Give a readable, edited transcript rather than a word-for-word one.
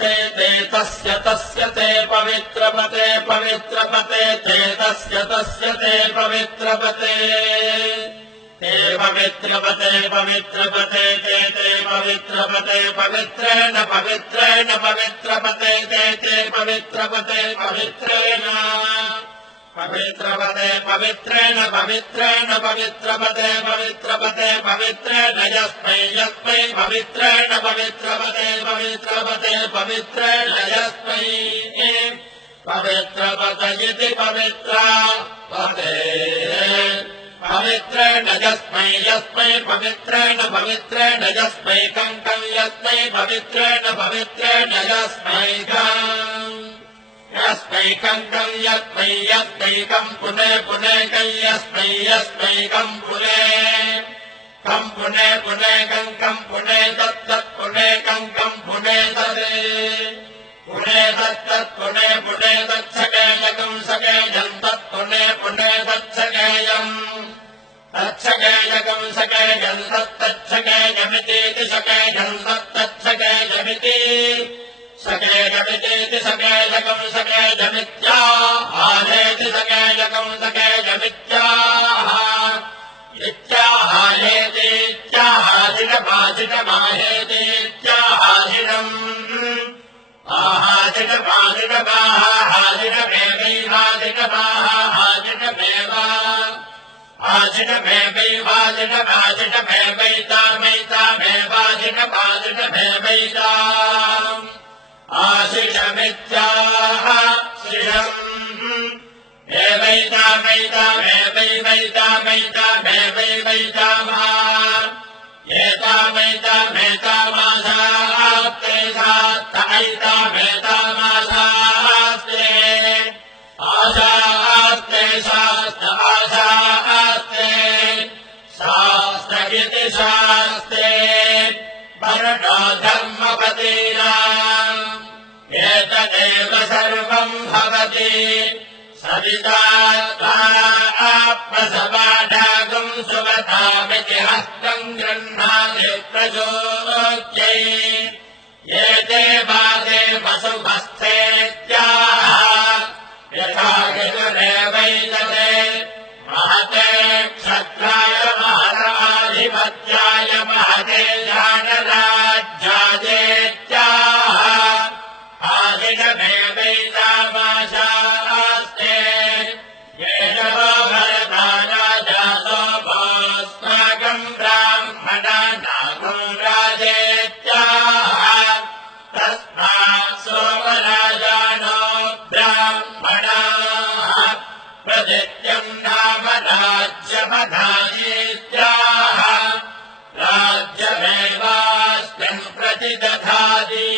ते तस्य ते पवित्रपते ते तस्य ते पवित्रपते ते पवित्रपते ते पवित्रपते पवित्रेण पवित्रपते ते पवित्रपते पवित्रेण पवित्रेण पवित्रपते पवित्रेण यस्मै पवित्रेण पवित्रपते पवित्रेण यस्मै पवित्रपते इति पवित्रपते पवित्रेण यस्मै पवित्रेण यस्मै कङ्कं यस्मै पवित्रेण यस्मै कङ्कं यस्मै पुने यस्मै पुने कङ्कं पुने तत्पुने कङ्कं पुने तदे पुने तत्पुने तत्सकेयकं सकेयं तत्पुने तत्सकेयम् तत्सकेयकं सकेयं तत्तच्छकेयमिति सकेयं तत्तच्छकेयमिति सकेयमिति सकेयकं सकेयमित्याहारेति सकेयकं सकेयमित्याह इत्याहाजिनमाजिनमाहेतीत्याहाजिनम् आहाजिनमेवैवाजिनमेव आजिनमेवैतामेवैतामेवाजिनमाजिनमेवैता आशिषमित्याह शिषम् एवैतामैतामेवैतामैतामेवैतामः एतामैतामेतामासास्ते सात्तैतामेतामासास्ते आशास्ते शास्त आशास्ते शास्त इति शास्ते वर्णो धर्मपतीनाम् एतदेव सर्वम् भवति सवितात्माप्रसवाढागम् सुवतामिति हस्तम् गृह्णाति प्रचोच्यै एते वादे वसुमस्थेत्याह यथा हितुरेवैतते महते क्षत्राय महताधिपत्याय महते जानराज्यादेत्याह आदिनमेवैतामाशास्ते येन वो भरतानाजातो भोस्माकम् ब्राह्मणानागो राजेत्याह तस्मात् सोमराजानो ब्राह्मणाः प्रदित्यम् नाम राज्यमधायेत्याह राज्यमेवास्मिन् प्रतिदधाति